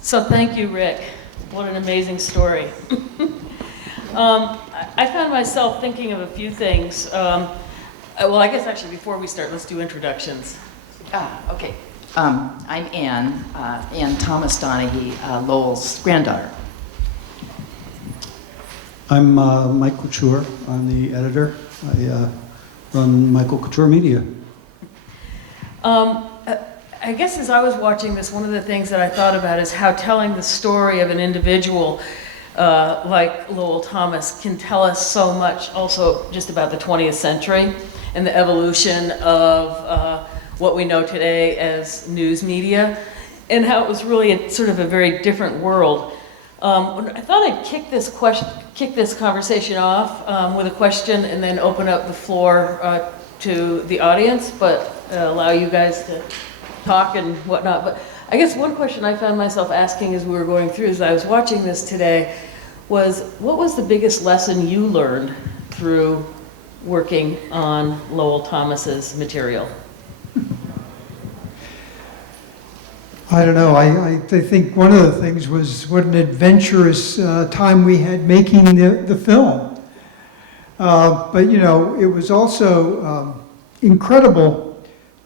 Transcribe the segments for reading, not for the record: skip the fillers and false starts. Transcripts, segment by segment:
So thank you, Rick. What an amazing story. I found myself thinking of a few things. Well, I guess actually before we start, let's do introductions. Okay. I'm Ann Thomas Donaghy, Lowell's granddaughter. I'm Mike Couture. I'm the editor. I run Michael Couture Media. I guess as I was watching this, one of the things that I thought about is how telling the story of an individual like Lowell Thomas can tell us so much also just about the 20th century and the evolution of what we know today as news media, and how it was really sort of a very different world. I thought I'd kick this conversation off with a question and then open up the floor to the audience, but allow you guys to talk and whatnot. But I guess one question I found myself asking as we were going through, as I was watching this today, was what was the biggest lesson you learned through working on Lowell Thomas's material? I don't know. I think one of the things was what an adventurous time we had making the film. But you know, it was also incredible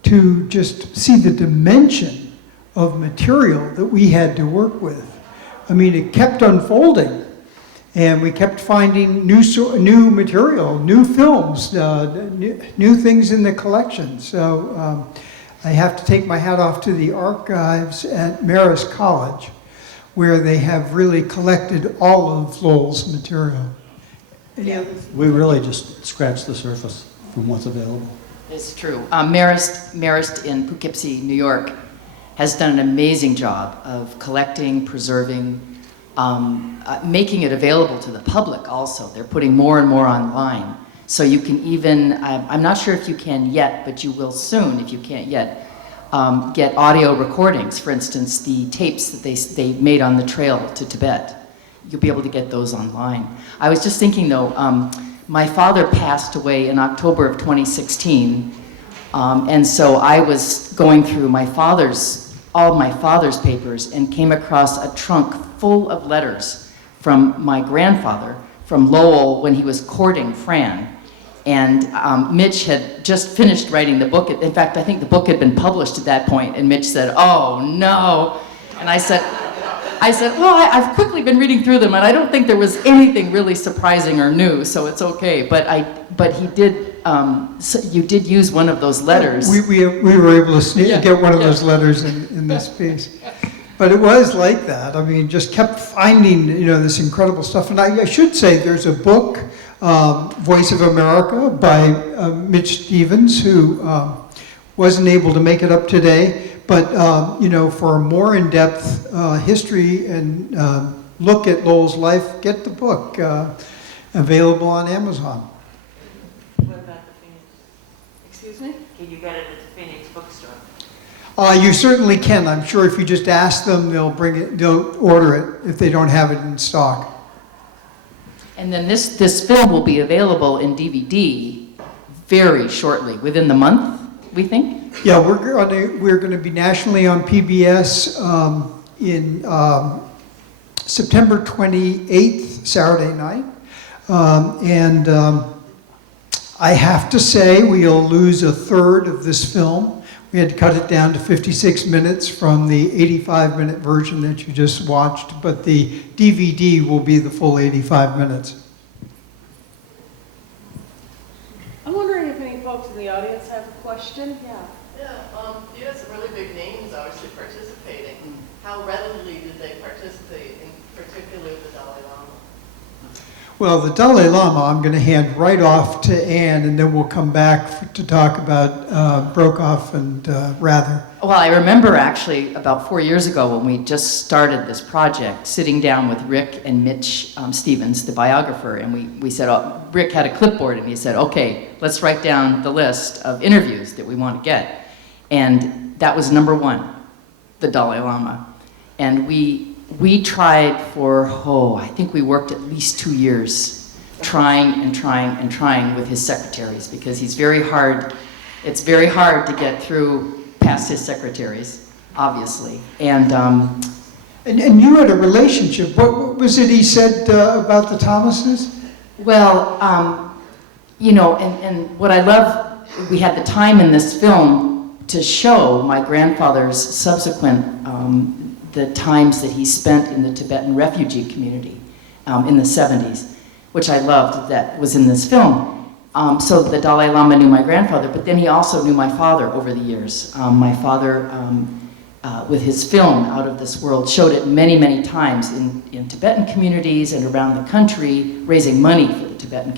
to just see the dimension of material that we had to work with. I mean, it kept unfolding, and we kept finding new material, new films, new things in the collection. So I have to take my hat off to the archives at Marist College, where they have really collected all of Lowell's material. We really just scratched the surface from what's available. It's true. Marist in Poughkeepsie, New York, has done an amazing job of collecting, preserving, making it available to the public also. They're putting more and more online. So you can even, I'm not sure if you can yet, but you will soon if you can't yet, get audio recordings. For instance, the tapes that they made on the trail to Tibet. You'll be able to get those online. I was just thinking though, my father passed away in October of 2016, and so I was going through all my father's papers and came across a trunk full of letters from my grandfather, from Lowell when he was courting Fran. And Mitch had just finished writing the book. In fact, I think the book had been published at that point, and Mitch said, "Oh no." And I said, well, I've quickly been reading through them, and I don't think there was anything really surprising or new, so it's okay. But he did, so you did use one of those letters. We were able to get one of those letters in this piece. But it was like that. I mean, just kept finding, you know, this incredible stuff. And I should say there's a book, Voice of America, by Mitch Stevens, who wasn't able to make it up today. But, you know, for a more in-depth history and look at Lowell's life, get the book, available on Amazon. What about the Phoenix? Excuse me? Can you get it at the Phoenix bookstore? You certainly can. I'm sure if you just ask them, they'll order it if they don't have it in stock. And then this film will be available in DVD very shortly, within the month, we think? Yeah, we're going to be nationally on PBS in September 28th, Saturday night. And I have to say we'll lose a third of this film. We had to cut it down to 56 minutes from the 85-minute version that you just watched, but the DVD will be the full 85 minutes. I'm wondering if any folks in the audience have a question? Yeah. You had some really big names obviously participating. How readily did they participate, in particularly the Dalai Lama? Well, the Dalai Lama I'm going to hand right off to Anne, and then we'll come back to talk about Brokaw and Rather. Well, I remember actually about 4 years ago when we just started this project, sitting down with Rick and Mitch Stevens, the biographer, and we said, Rick had a clipboard and he said, okay, let's write down the list of interviews that we want to get. And that was number one, the Dalai Lama. And we tried for, I think we worked at least 2 years trying and trying and trying with his secretaries, because he's very hard, it's very hard to get through past his secretaries, obviously. And And you had a relationship. What was it he said about the Thomases? Well, and what I love, we had the time in this film to show my grandfather's subsequent, the times that he spent in the Tibetan refugee community in the 70s, which I loved, that was in this film. So the Dalai Lama knew my grandfather, but then he also knew my father over the years. My father, with his film, Out of This World, showed it many, many times in Tibetan communities and around the country, raising money for the Tibetan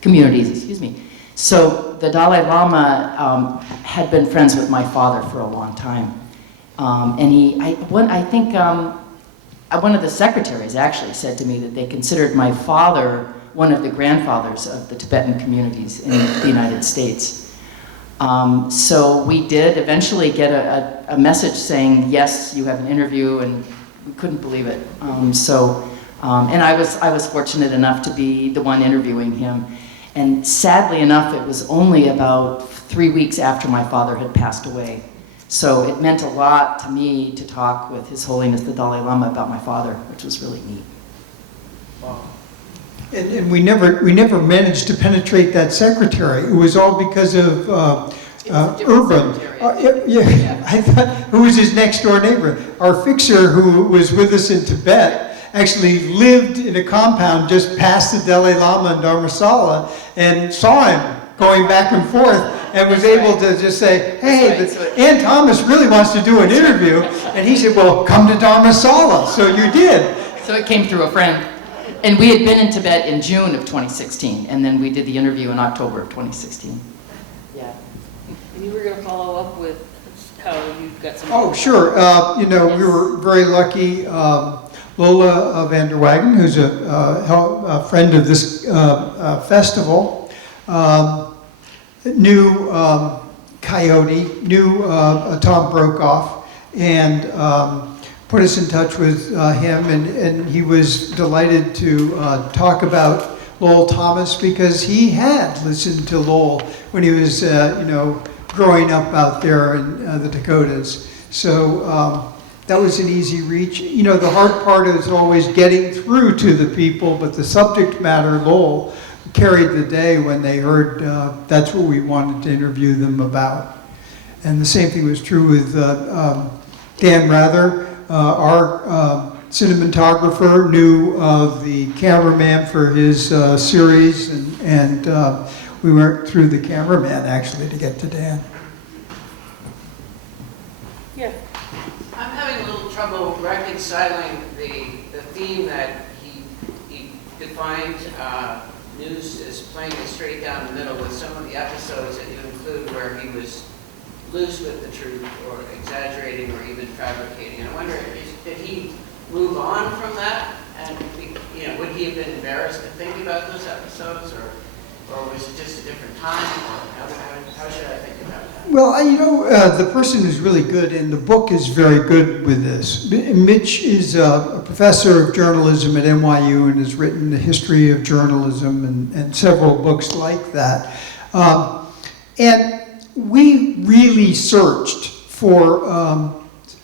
communities, excuse me. So the Dalai Lama had been friends with my father for a long time. And I think one of the secretaries actually said to me that they considered my father one of the grandfathers of the Tibetan communities in the United States. So we did eventually get a message saying, yes, you have an interview, and we couldn't believe it. And I was fortunate enough to be the one interviewing him. And sadly enough, it was only about 3 weeks after my father had passed away. So it meant a lot to me to talk with His Holiness the Dalai Lama about my father, which was really neat. Wow. And we never managed to penetrate that secretary. It was all because of Urban. I thought, who was his next door neighbor? Our fixer, who was with us in Tibet, actually lived in a compound just past the Dalai Lama in Dharamsala and saw him going back and forth and was able to just say, hey, Ann Thomas really wants to do an interview. And he said, well, come to Dharamsala. So you did. So it came through a friend. And we had been in Tibet in June of 2016, and then we did the interview in October of 2016. Yeah. And you were going to follow up with how you got some... Oh, sure. We were very lucky. Lola van der Wagen, who's a friend of this festival, knew Coyote, knew Tom Brokaw, and put us in touch with him, and he was delighted to talk about Lowell Thomas because he had listened to Lowell when he was, growing up out there in the Dakotas. So that was an easy reach. The hard part is always getting through to the people, but the subject matter, Lowell, carried the day when they heard that's what we wanted to interview them about. And the same thing was true with Dan Rather. Our cinematographer knew of the cameraman for his series, and we went through the cameraman actually to get to Dan. Yeah. I'm having a little trouble reconciling the theme that he defined news as playing it straight down the middle with some of the episodes that you include where he was loose with the truth or exaggerating or even fabricating. And I wonder, did he move on from that? And would he have been embarrassed to think about those episodes, or was it just a different time? Or how should I think about that? Well, the person who's really good, and the book is very good with this. Mitch is a professor of journalism at NYU and has written the history of journalism and several books like that. And we really searched for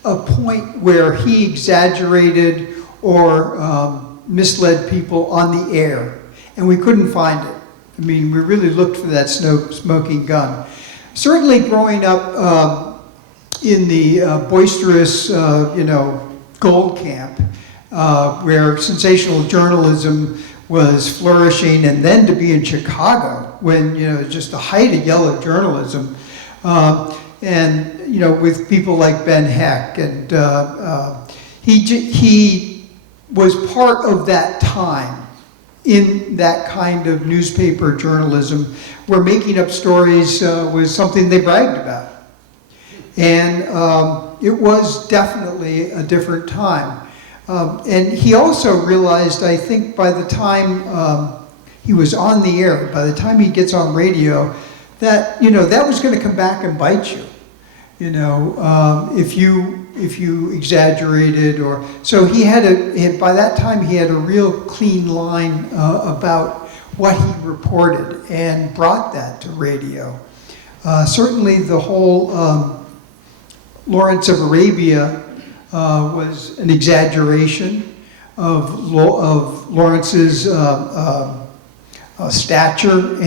a point where he exaggerated or misled people on the air, and we couldn't find it. I mean, we really looked for that smoking gun. Certainly growing up in the boisterous, gold camp, where sensational journalism was flourishing, and then to be in Chicago when, just the height of yellow journalism, and, with people like Ben Heck, and he was part of that time in that kind of newspaper journalism where making up stories was something they bragged about. And it was definitely a different time. And he also realized, I think, by the time he was on the air, by the time he gets on radio, that, that was going to come back and bite you. If you exaggerated, or so he had by that time he had a real clean line about what he reported and brought that to radio. Certainly the whole Lawrence of Arabia was an exaggeration of Lawrence's stature,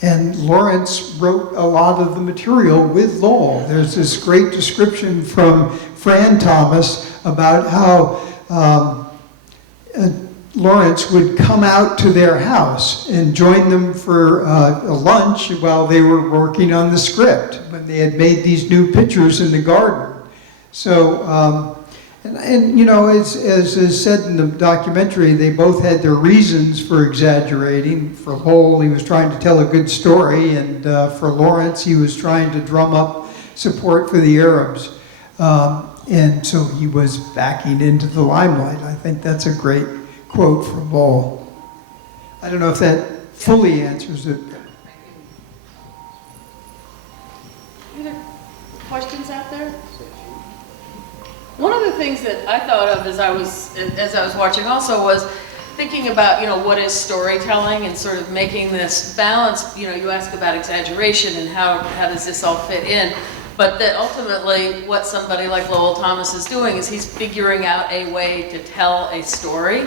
and Lawrence wrote a lot of the material with Lowell. There's this great description from Fran Thomas about how Lawrence would come out to their house and join them for a lunch while they were working on the script, when they had made these new pictures in the garden. So, and you know, as is said in the documentary, they both had their reasons for exaggerating. For Lowell, he was trying to tell a good story, and for Lawrence, he was trying to drum up support for the Arabs. And so he was backing into the limelight. I think that's a great quote from Lowell. I don't know if that fully answers it. Any other questions out there? One of the things that I thought of as I was watching also was thinking about, you know, what is storytelling and sort of making this balance. You know, you ask about exaggeration and how does this all fit in, but that ultimately what somebody like Lowell Thomas is doing is he's figuring out a way to tell a story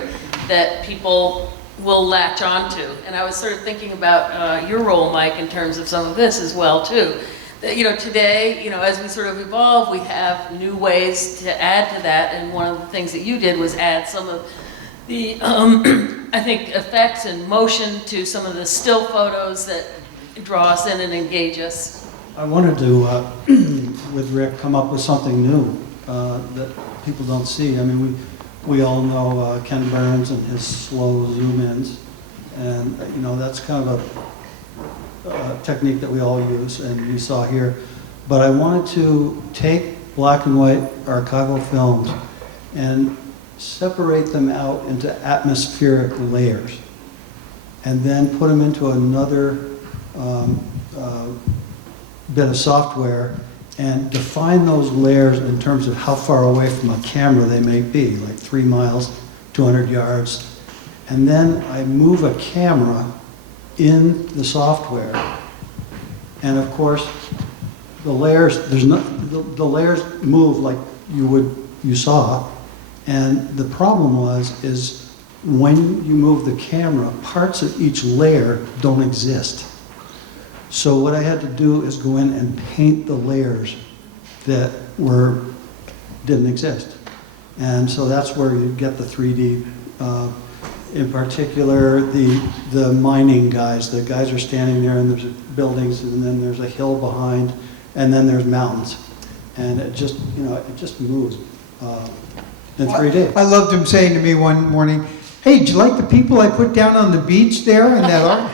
that people will latch onto. And I was sort of thinking about your role, Mike, in terms of some of this as well too. That, you know, today, you know, as we sort of evolve, we have new ways to add to that, and one of the things that you did was add some of the, I think, effects and motion to some of the still photos that draw us in and engage us. I wanted to, with Rick, come up with something new that people don't see. I mean, we all know Ken Burns and his slow zoom-ins, and you know, that's kind of a technique that we all use, and you saw here. But I wanted to take black and white archival films and separate them out into atmospheric layers, and then put them into another bit of software and define those layers in terms of how far away from a camera they may be, like 3 miles, 200 yards. And then I move a camera in the software, and of course the layers, the layers move like you saw, and the problem is when you move the camera, parts of each layer don't exist. So what I had to do is go in and paint the layers that didn't exist, and so that's where you get the 3D. In particular, the mining guys. The guys are standing there, and there's buildings, and then there's a hill behind, and then there's mountains, and it just, you know, it just moves in 3D. I loved him saying to me one morning, "Hey, did you like the people I put down on the beach there in that art?"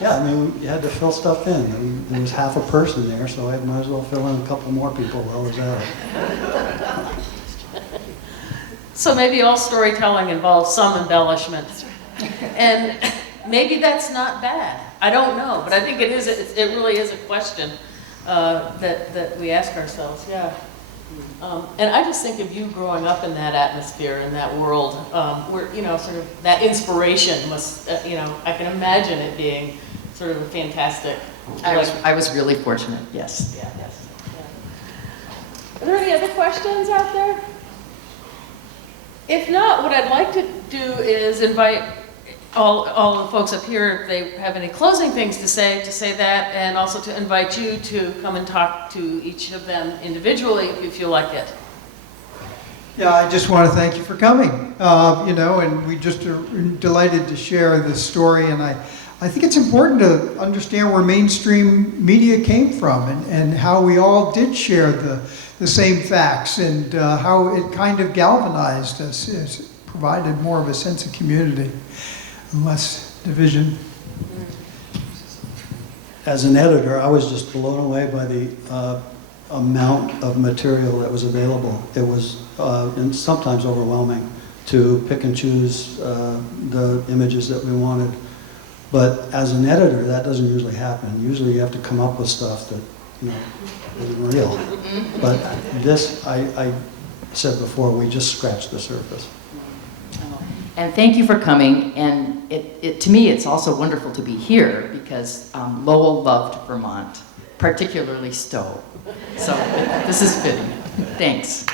Yeah, I mean, you had to fill stuff in. I mean, there was half a person there, so I might as well fill in a couple more people while I was at it. So maybe all storytelling involves some embellishment. And maybe that's not bad. I don't know, but I think it really is a question that we ask ourselves, yeah. And I just think of you growing up in that atmosphere, in that world, where, you know, sort of that inspiration must, you know, I can imagine it being sort of a fantastic. I was really fortunate, yes. Yeah, yes. Yeah. Are there any other questions out there? If not, what I'd like to do is invite all the folks up here, if they have any closing things to say that, and also to invite you to come and talk to each of them individually if you feel like it. Yeah, I just want to thank you for coming. You know, and we just are delighted to share this story, and I think it's important to understand where mainstream media came from, and how we all did share the same facts, and how it kind of galvanized us, it provided more of a sense of community and less division. As an editor, I was just blown away by the amount of material that was available. It was and sometimes overwhelming to pick and choose the images that we wanted. But as an editor, that doesn't usually happen. Usually you have to come up with stuff that, you know, isn't real. But this, I said before, we just scratched the surface. And thank you for coming. And to me, it's also wonderful to be here because Lowell loved Vermont. particularly Stowe. So this is fitting. Thanks.